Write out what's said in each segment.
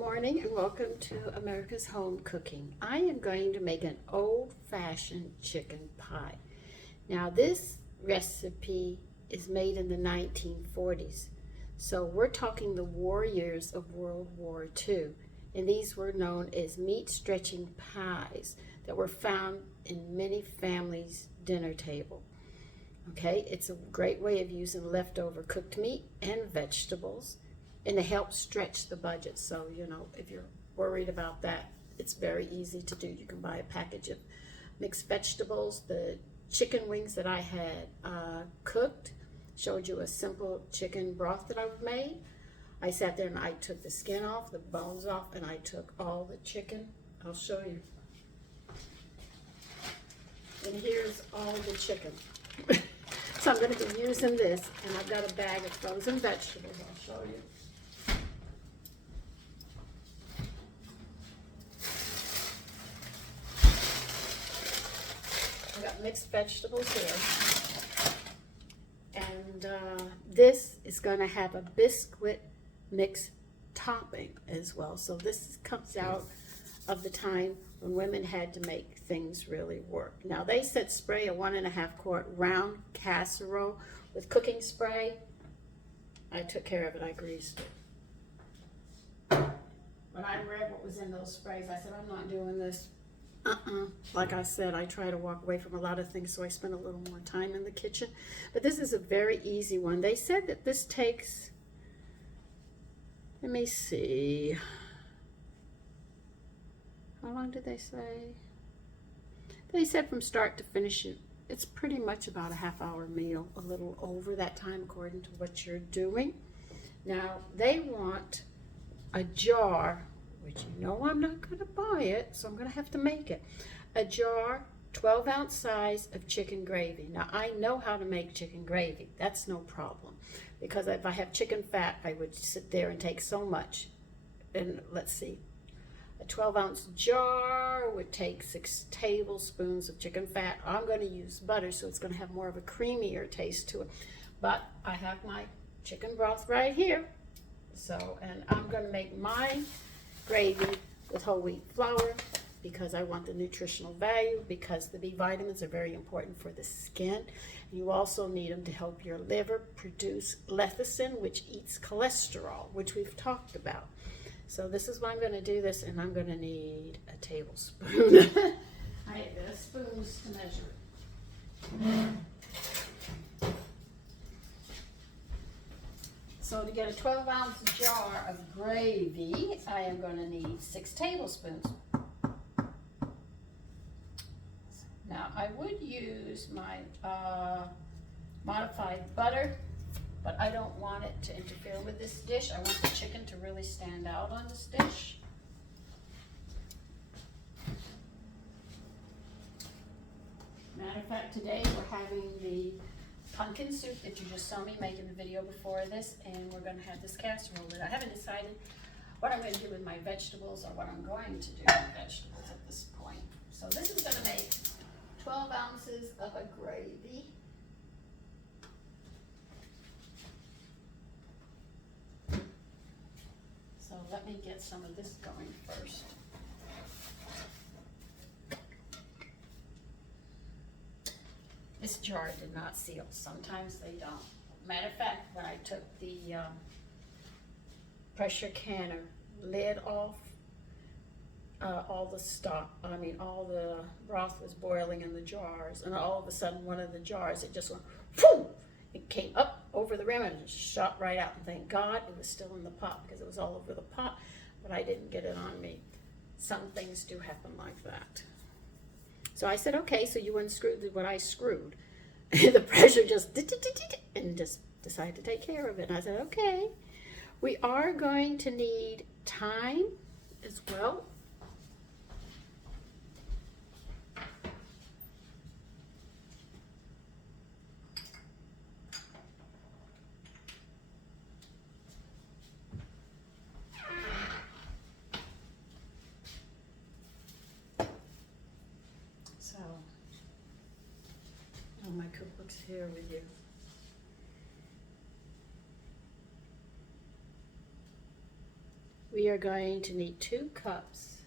morning and welcome to America's Home Cooking. I am going to make an old-fashioned chicken pie. Now this recipe is made in the 1940s. So we're talking the war years of World War II. And these were known as meat stretching pies that were found in many families' dinner table. Okay, it's a great way of using leftover cooked meat and vegetables, and it helps stretch the budget. So, if you're worried about that, it's very easy to do. You can buy a package of mixed vegetables. The chicken wings that I had cooked, showed you a simple chicken broth that I've made. I sat there and I took the skin off, the bones off, and I took all the chicken. I'll show you. And here's all the chicken. So I'm going to be using this, and I've got a bag of frozen vegetables. I'll show you. I've got mixed vegetables here. And this is going to have a Bisquick mix topping as well. So this comes out of the time when women had to make things really work. Now they said spray a 1.5 quart round casserole with cooking spray. I took care of it, I greased it. When I read what was in those sprays, I said, I'm not doing this. Like I said, I try to walk away from a lot of things, so I spend a little more time in the kitchen. But this is a very easy one. They said that this takes, let me see, how long did they say? They said from start to finish, it's pretty much about a half-hour meal, a little over that time according to what you're doing. Now, they want a jar, which I'm not going to buy it, so I'm going to have to make it. A jar, 12-ounce size of chicken gravy. Now, I know how to make chicken gravy. That's no problem. Because if I have chicken fat, I would sit there and take so much. And let's see. A 12-ounce jar would take 6 tablespoons of chicken fat. I'm going to use butter, so it's going to have more of a creamier taste to it. But I have my chicken broth right here. So, and I'm going to make my gravy with whole wheat flour because I want the nutritional value, because the B vitamins are very important for the skin. You also need them to help your liver produce lecithin, which eats cholesterol, which we've talked about. So this is what I'm going to do this, and I'm going to need a tablespoon. I have spoons to measure it. So to get a 12-ounce jar of gravy, I am going to need 6 tablespoons. Now I would use my modified butter, but I don't want it to interfere with this dish. I want the chicken to really stand out on this dish. Matter of fact, today we're having the pumpkin soup that you just saw me making the video before this, and we're going to have this casserole. I haven't decided what I'm going to do with my vegetables or what I'm going to do with vegetables at this point. So this is going to make 12 ounces of a gravy. So let me get some of this going first. This jar did not seal. Sometimes they don't. Matter of fact, when I took the pressure canner lid off, all the broth was boiling in the jars, and all of a sudden one of the jars, it just went, boom! It came up over the rim and shot right out. And thank God it was still in the pot, because it was all over the pot, but I didn't get it on me. Some things do happen like that. So I said, okay, so you unscrewed what I screwed. The pressure just and just decided to take care of it. And I said, okay. We are going to need thyme as well. My cookbook's here with you. We are going to need 2 cups.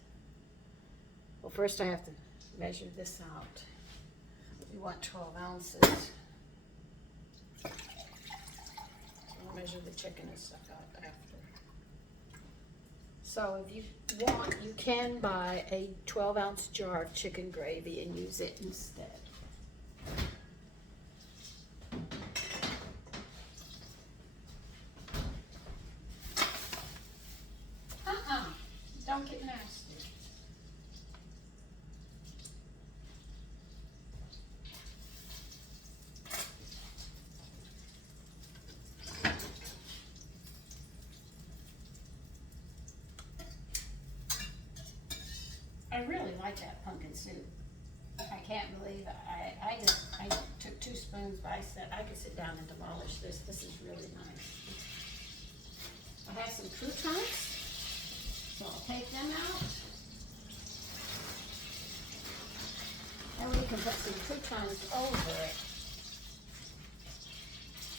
Well, first I have to measure this out. We want 12 ounces. I'll measure the chicken and stuff out after. So if you want, you can buy a 12-ounce jar of chicken gravy and use it instead. Don't get nasty. I really like that pumpkin soup. I can't believe I took 2 spoons, but I said I could sit down and demolish this. This is really nice. I have some croutons. So I'll take them out. And we can put some croutons over it.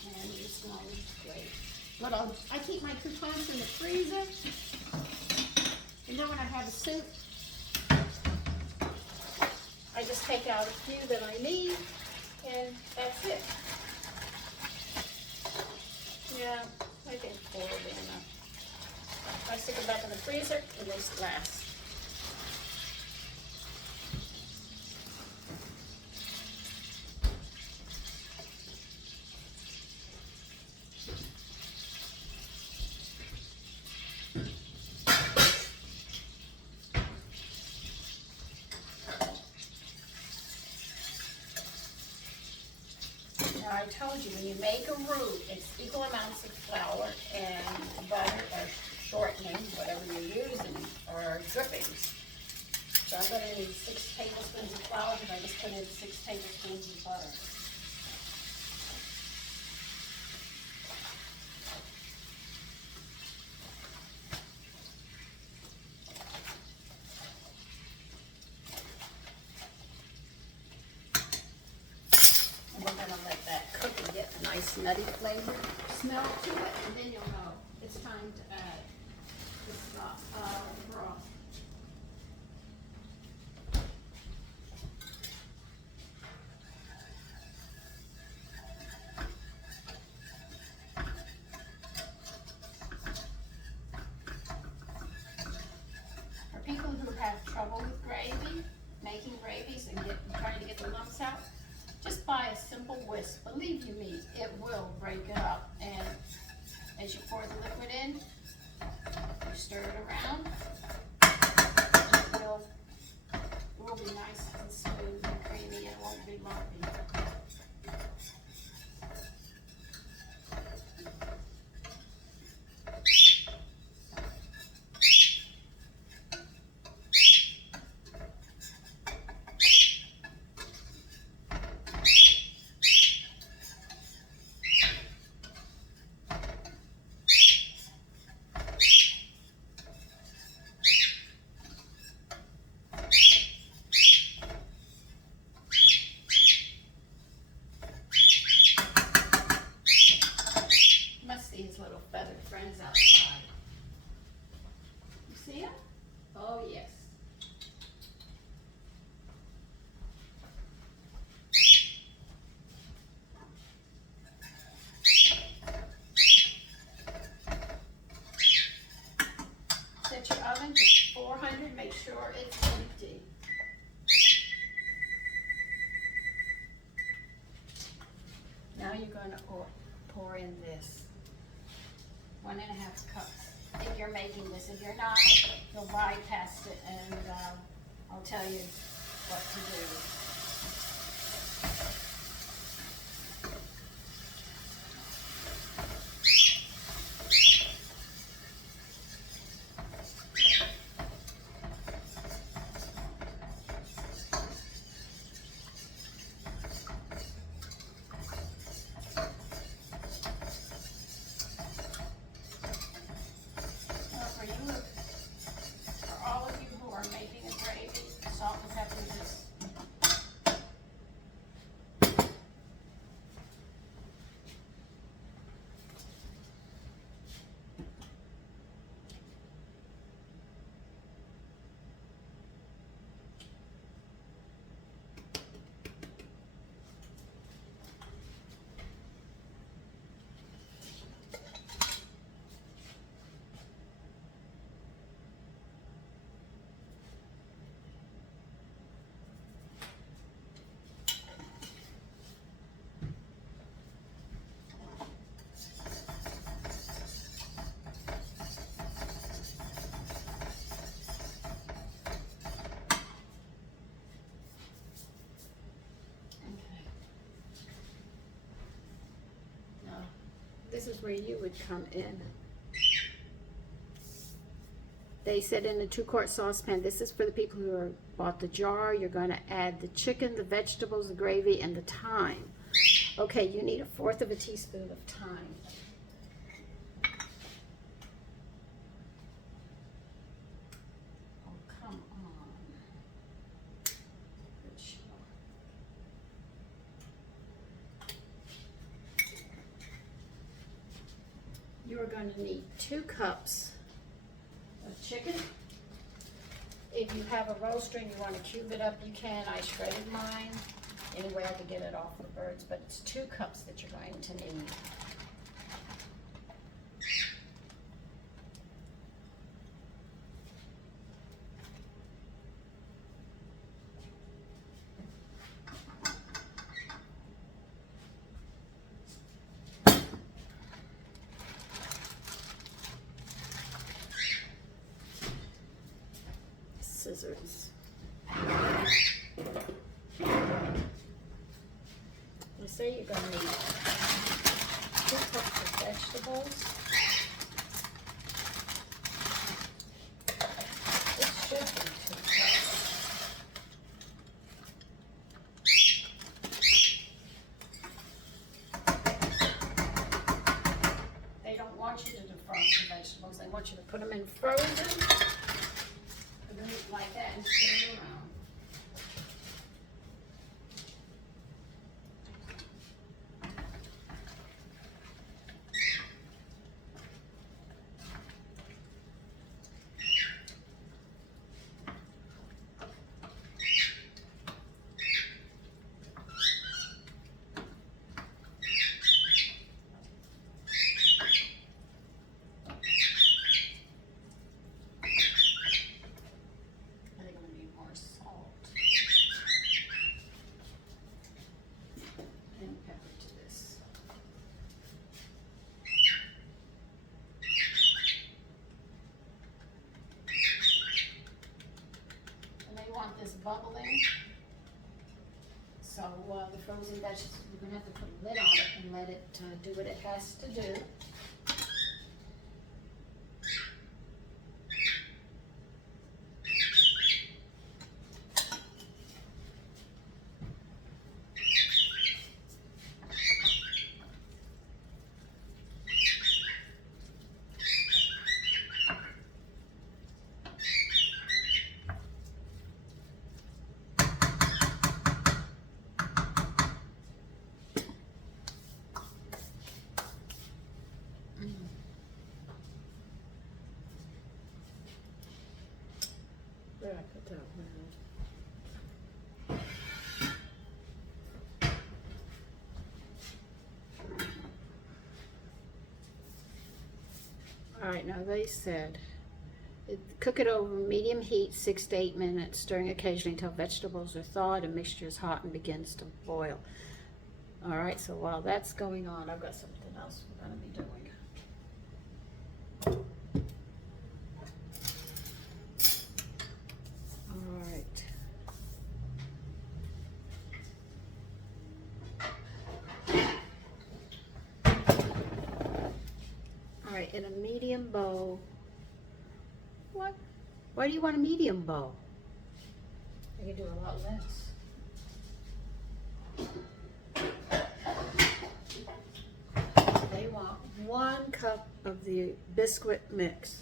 And it smells great. But I keep my croutons in the freezer. And then when I have a soup, I just take out a few that I need, and that's it. Yeah, I think 4 will be enough. I stick them back in the freezer and they last. Now I told you, when you make a roux, it's equal amounts of flour and butter or shortening, whatever you're using, or drippings. So I'm going to need 6 tablespoons of flour, because I just put in 6 tablespoons of butter. And we're going to let that cook and get a nice nutty flavor smell to it, and then you'll know it's time to add the broth. For people who have trouble with gravy, making gravies and trying to get the lumps out, just buy a simple whisk. Believe you me, it will break it up. And as you pour the liquid in, you stir it around. It will be nice and smooth and creamy, and it won't be lumpy. His little feathered friends outside. You see him? Oh, yes. Set your oven to 400. Make sure it's empty. Now you're going to pour in this. 1.5 cups. If you're making this, if you're not, you'll bypass it, and I'll tell you what to do. For all of you who are making a gravy, salt and pepper just where you would come in. They said in a 2-quart saucepan, this is for the people who are bought the jar, you're going to add the chicken, the vegetables, the gravy, and the thyme. Okay, you need 1/4 of a teaspoon of thyme. Oh, come on. Good show. You are going to need 2 cups of chicken. If you have a roaster and you want to cube it up, you can. I shredded mine. Anyway, I could get it off the birds, but it's 2 cups that you're going to need. Scissors. You say you're going to need 2 cups of vegetables. This should be 2 cups. They don't want you to defrost the vegetables. They want you to put them in frozen. Like that and spin it around. This bubbling, so the frozen vegetables, we're going to have to put a lid on it and let it do what it has to do. Where did I put that one? All right, now they said cook it over medium heat 6 to 8 minutes, stirring occasionally until vegetables are thawed and mixture is hot and begins to boil. All right, so while that's going on, I've got something else we're going to be doing. In a medium bowl. What? Why do you want a medium bowl? You can do a lot less. They want 1 cup of the biscuit mix.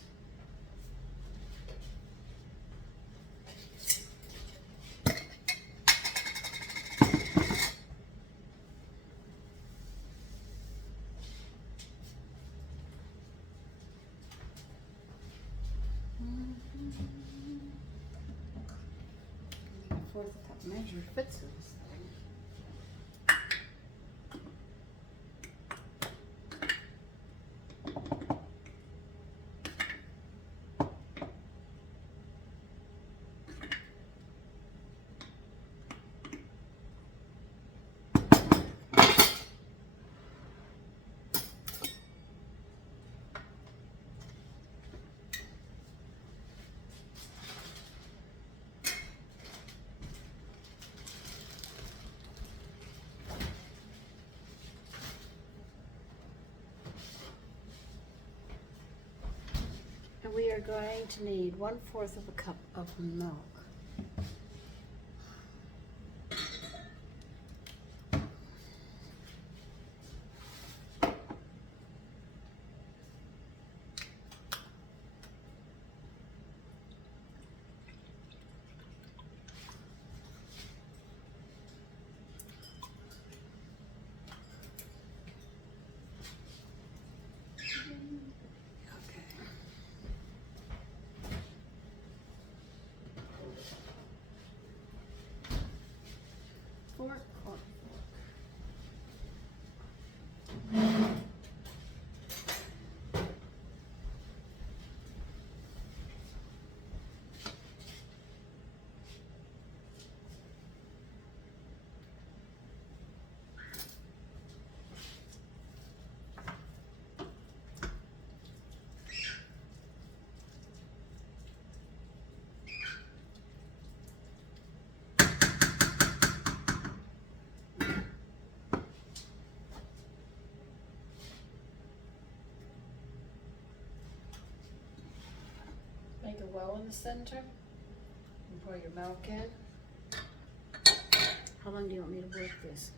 Measure fits in this thing. we are going to need 1/4 of a cup of milk. Fork. Make a well in the center and pour your milk in. How long do you want me to work this?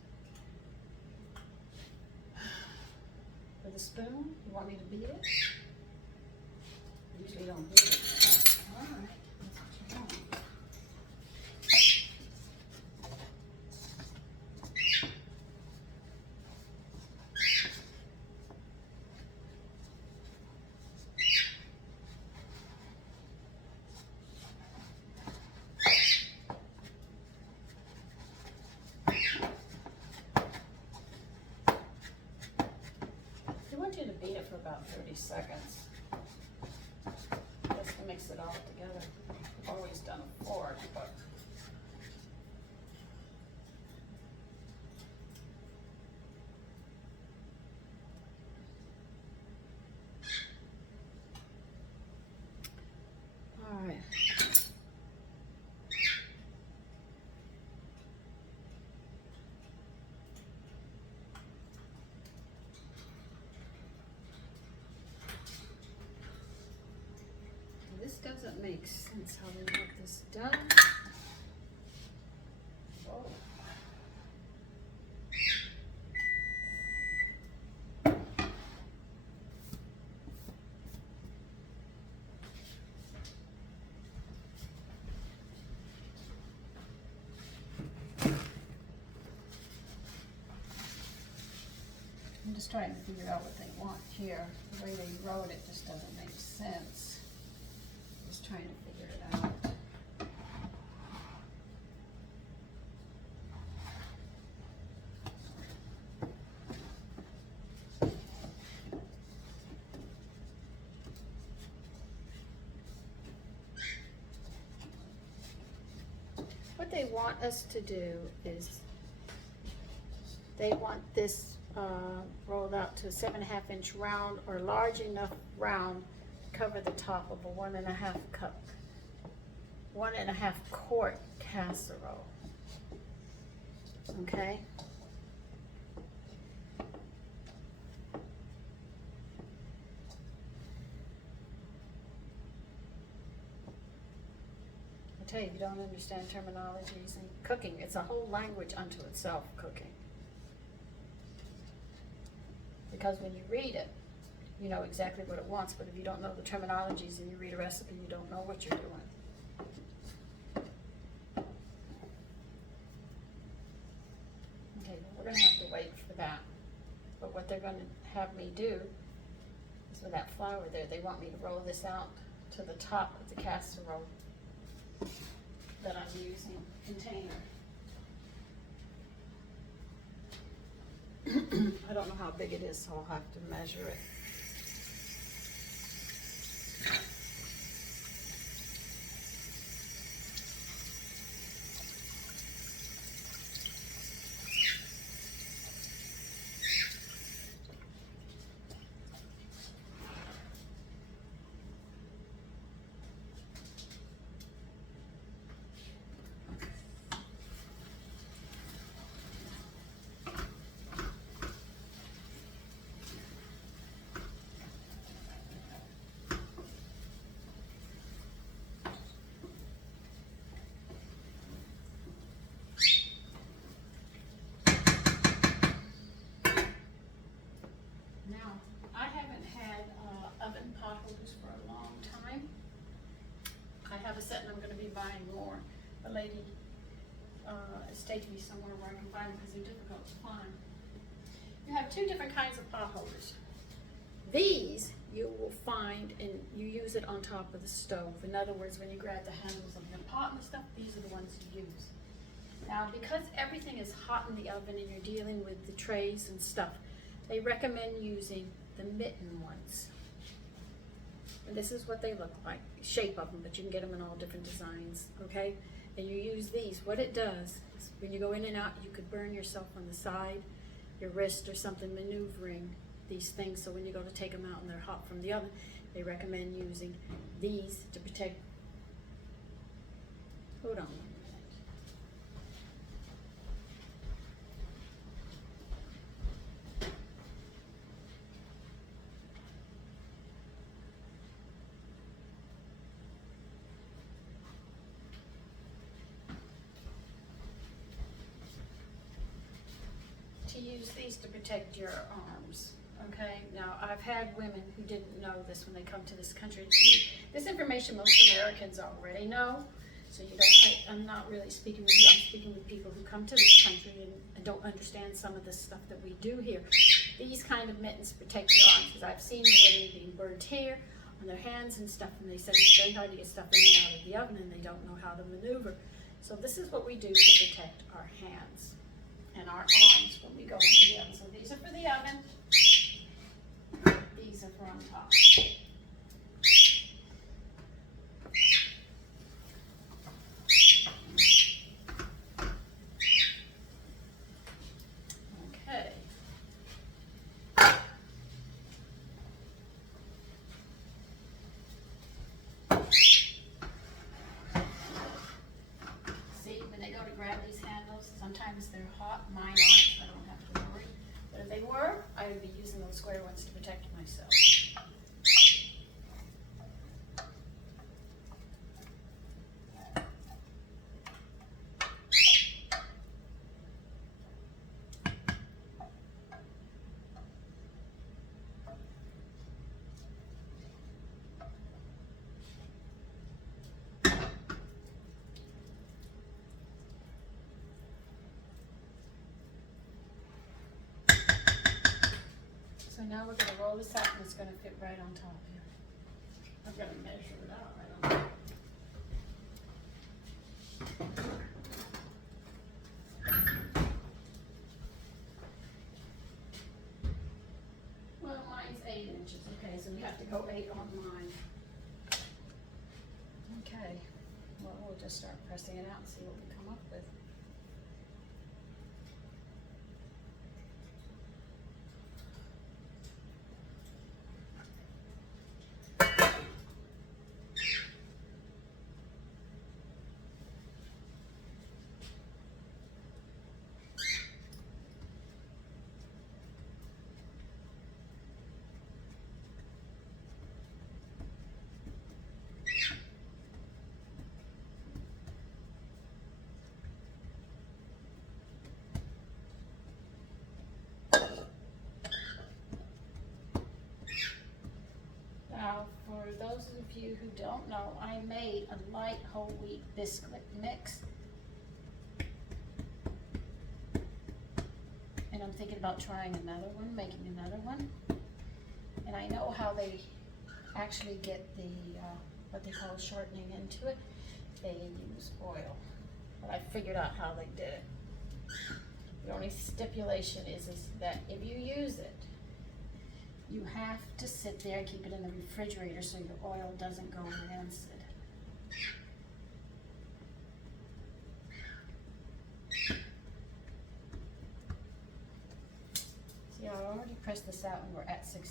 With a spoon? You want me to beat it? Usually don't beat it. Alright, that's what you want. I want you to beat it for about 30 seconds. Just to mix it all together. I've always done a fork, but all right. This doesn't make sense how they want this done. Whoa. I'm just trying to figure out what they want here. The way they wrote it just doesn't make sense. Just trying to figure it out. What they want us to do is they want this rolled out to a 7.5 inch round or large enough round to cover the top of a 1.5 cup, 1.5 quart casserole. Okay. I tell you, if you don't understand terminologies and cooking, it's a whole language unto itself, cooking. Because when you read it, you know exactly what it wants, but if you don't know the terminologies and you read a recipe, you don't know what you're doing. Okay, well, we're gonna have to wait for that. But what they're gonna have me do is with that flour there, they want me to roll this out to the top of the casserole that I'm using, container. I don't know how big it is, so I'll have to measure it. have a set and I'm gonna be buying more. A lady is taking me somewhere where I can find them because they're difficult to find. You have two different kinds of pot holders. These you will find and you use it on top of the stove. In other words, when you grab the handles of your pot and stuff, these are the ones you use. Now, because everything is hot in the oven and you're dealing with the trays and stuff, they recommend using the mitten ones. And this is what they look like, shape of them, but you can get them in all different designs, okay? And you use these. What it does is when you go in and out, you could burn yourself on the side, your wrist or something, maneuvering these things. So when you go to take them out and they're hot from the oven, they recommend using these to protect. Hold on. To use these to protect your arms, okay? Now, I've had women who didn't know this when they come to this country. This information most Americans already know, so you don't, I'm not really speaking with you, I'm speaking with people who come to this country and don't understand some of the stuff that we do here. These kind of mittens protect your arms, because I've seen the women being burnt here on their hands and stuff, and they said it's very hard to get stuff in and out of the oven, and they don't know how to maneuver. So this is what we do to protect our hands and our arms when we go into the oven. So these are for the oven. These are for on top. Okay. See, when they go to grab these handles, sometimes they're hot. Mine aren't, so I don't have to worry. But if they were, I would be using those square ones to protect myself. So now we're going to roll this out and it's going to fit right on top here. I've got to measure it out. I don't know. Well, mine's 8 inches. Okay, so you have to go 8 on mine. Okay, well, we'll just start pressing it out and see what we come up with. Now, for those of you who don't know, I made a light whole wheat biscuit mix. And I'm thinking about trying another one, making another one. And I know how they actually get the, what they call shortening into it. They use oil. But I figured out how they did it. The only stipulation is that if you use it, you have to sit there and keep it in the refrigerator so your oil doesn't go rancid. See, I already pressed this out and we're at 6.5.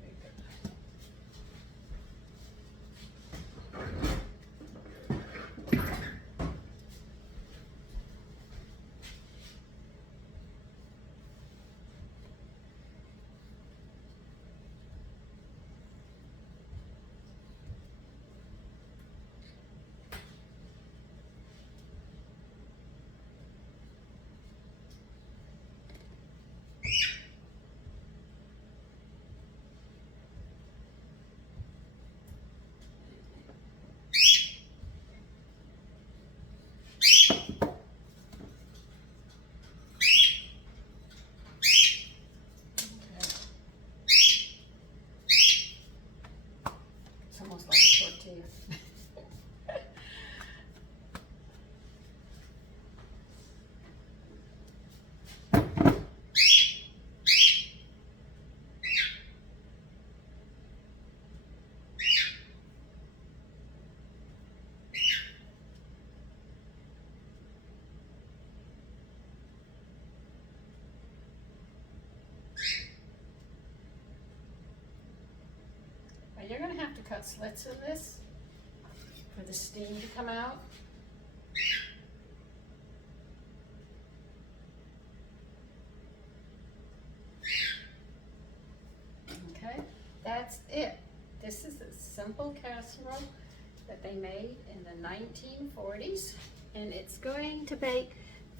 Very good. got slits in this for the steam to come out. Okay, that's it. This is a simple casserole that they made in the 1940s, and it's going to bake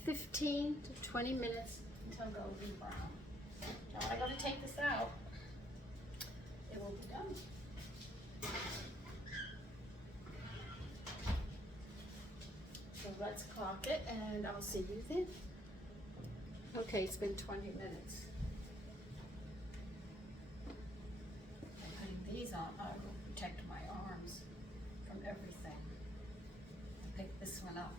15 to 20 minutes until golden brown. Now I'm going to take this out. It will be done. So let's clock it, and I'll see you then. Okay, it's been 20 minutes. I'm putting these on. I will protect my arms from everything. I'll pick this one up.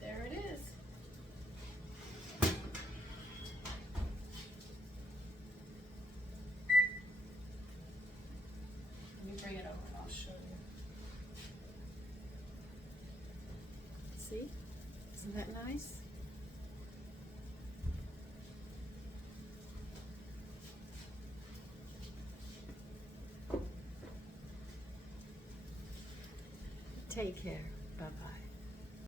There it is. Let me bring it over and I'll show you. See? Isn't that nice? Take care.